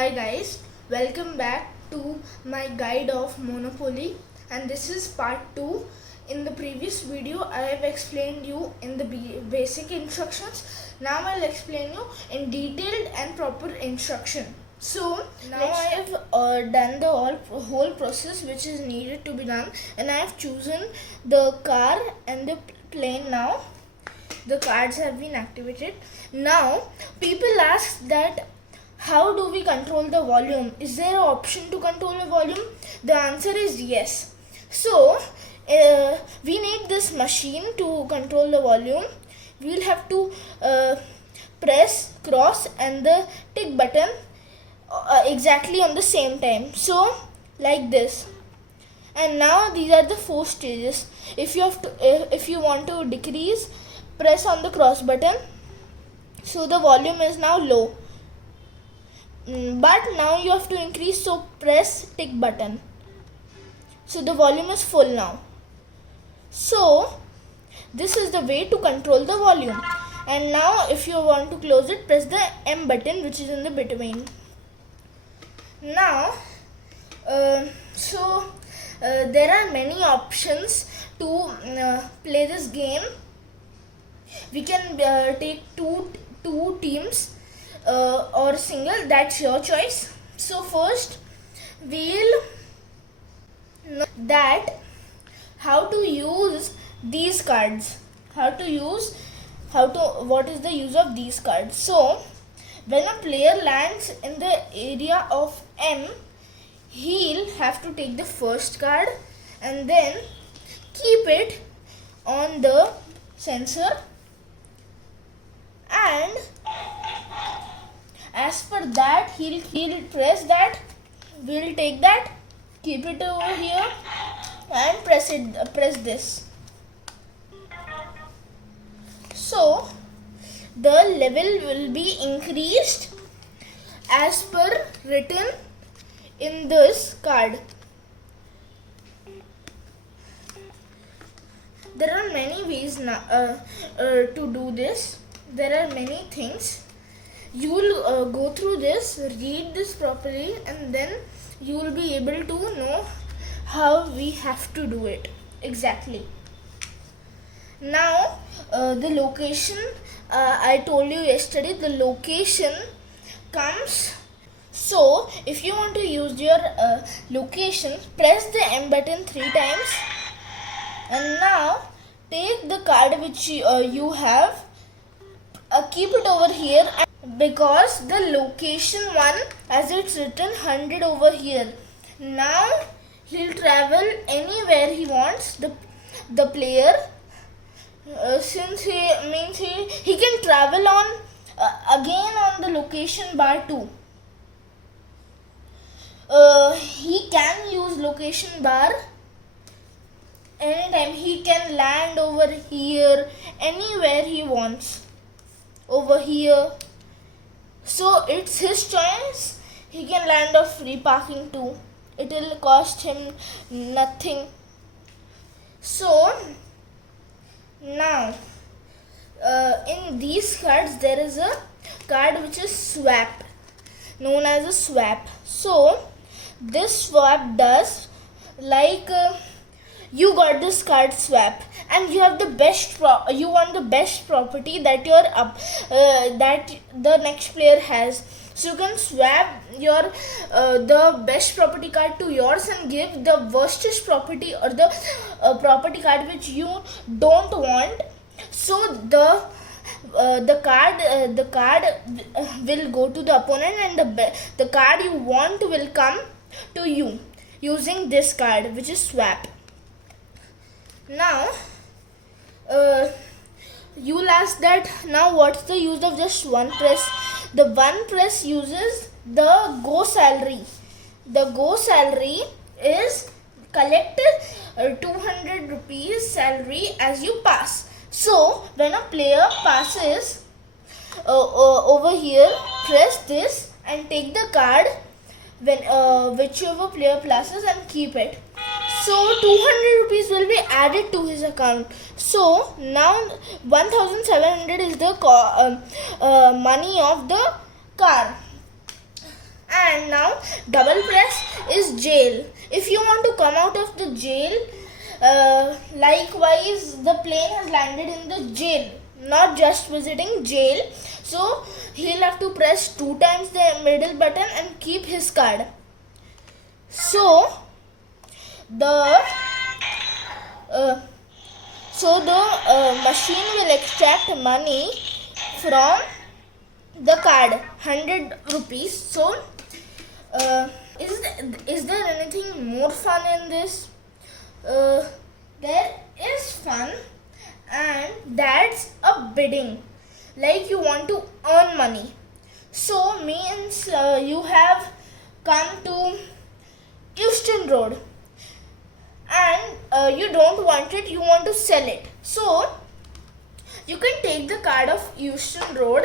Hi guys, welcome back to my guide of Monopoly, and this is part 2. In the previous video I have explained you in the basic instructions. Now I'll explain you in detailed and proper instruction. So now I have done the whole process which is needed to be done, and I have chosen the car and the plane. Now the cards have been activated. Now people ask that how do we control the volume? Is there an option to control the volume? The answer is yes. So we need this machine to control the volume. We'll have to press cross and the tick button exactly on the same time. So like this. And now these are the 4 stages. If you want to decrease, press on the cross button. So the volume is now low. But now you have to increase, so press tick button. So the volume is full now. So this is the way to control the volume. And now if you want to close it, press the M button which is in the between. Now there are many options to play this game. We can take two teams or single, that's your choice. So first we'll know that how to use these cards, what is the use of these cards. So when a player lands in the area of M, he'll have to take the first card and then keep it on the sensor, and as per that he'll press that. We'll take that, keep it over here and press this. So the level will be increased as per written in this card. There are many ways to do this. There are many things. You will go through this, read this properly, and then you will be able to know how we have to do it exactly. Now the location, I told you yesterday, the location comes. So if you want to use your location, press the M button 3 times, and now take the card which you have, keep it over here, because the location one, as it's written 100 over here. Now he'll travel anywhere he wants, the player, since he can travel on again on the location bar too. He can use location bar anytime. He can land over here, anywhere he wants, over here. So it's his choice. He can land off free parking too. It will cost him nothing. So now in these cards there is a card which is swap, known as a swap. So this swap does like you got this card swap and you have the best you want the best property that your that the next player has. So you can swap your the best property card to yours and give the worstest property, or the property card which you don't want. So the card will go to the opponent, and the card you want will come to you using this card which is swap. Now you will ask that now what's the use of just one press. The one press uses the go salary. The go salary is collected 200 rupees salary as you pass. So when a player passes over here, press this and take the card when whichever player passes and keep it. So 200 rupees will be added to his account. So now 1700 is the money of the car. And And now double press is jail. If you want to come out of the jail, likewise the plane has landed in the jail, not just visiting jail. So he'll have to press 2 times the middle button and keep his card. So the machine will extract money from the card, 100 rupees. So is there anything more fun in this? There is fun, and that's a bidding, like you want to earn money. So means you have come to Euston Road and you don't want it, you want to sell it. So you can take the card of Euston Road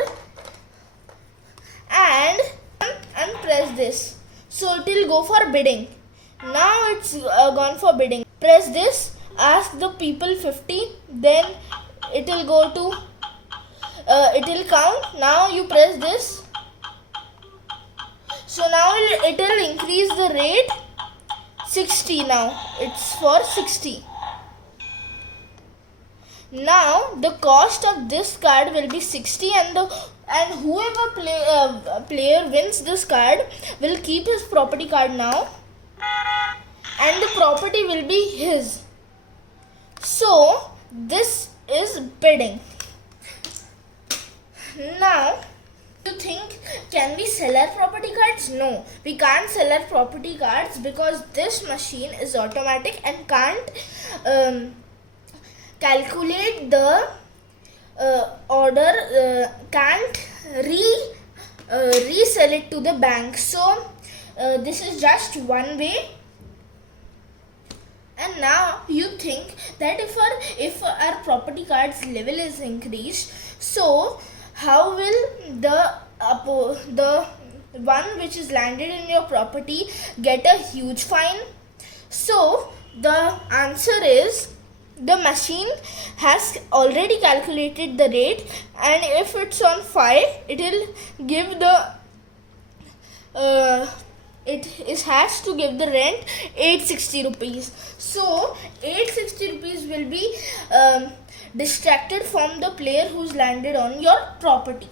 and press this. So it will go for bidding. Now it's gone for bidding. Press this, ask the people 50, then it will go to it will count. Now you press this. So now it will increase the rate 60. Now it's for 60. Now the cost of this card will be 60, and whoever player wins this card will keep his property card now, and the property will be his. So this is bidding. Now you think, can we sell our property cards? No, we can't sell our property cards because this machine is automatic and can't calculate the order, can't resell it to the bank. So this is just one way. And now you think that if our property cards level is increased, so how will the one which is landed in your property get a huge fine? So the answer is, the machine has already calculated the rate, and if it's on 5, it will give it has to give the rent 860 rupees. So 860 rupees will be distracted from the player who's landed on your property.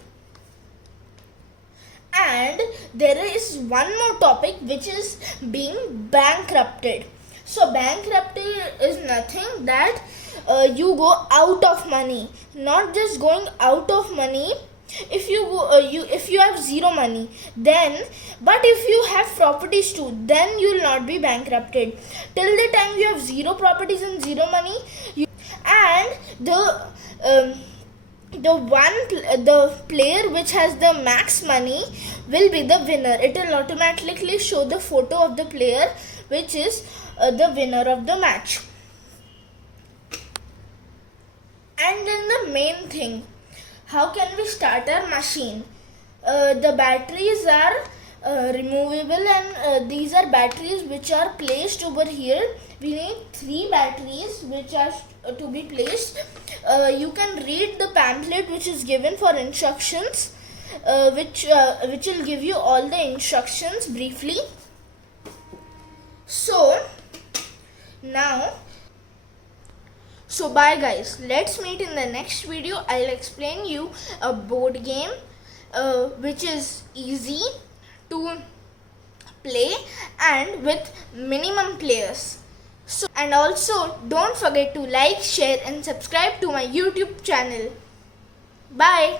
And there is one more topic, which is being bankrupted. So bankrupted is nothing that you go out of money. Not just going out of money. If you have zero money, then, but if you have properties too, then you will not be bankrupted. Till the time you have zero properties and zero money, and the player which has the max money will be the winner. It will automatically show the photo of the player which is the winner of the match. And then the main thing, how can we start our machine? The batteries are removable, and these are batteries which are placed over here. We need 3 batteries which are to be placed. You can read the pamphlet which is given for instructions, which will give you all the instructions briefly. So bye guys, let's meet in the next video. I'll explain you a board game which is easy to play and with minimum players. So, and also don't forget to like, share and subscribe to my YouTube channel. Bye.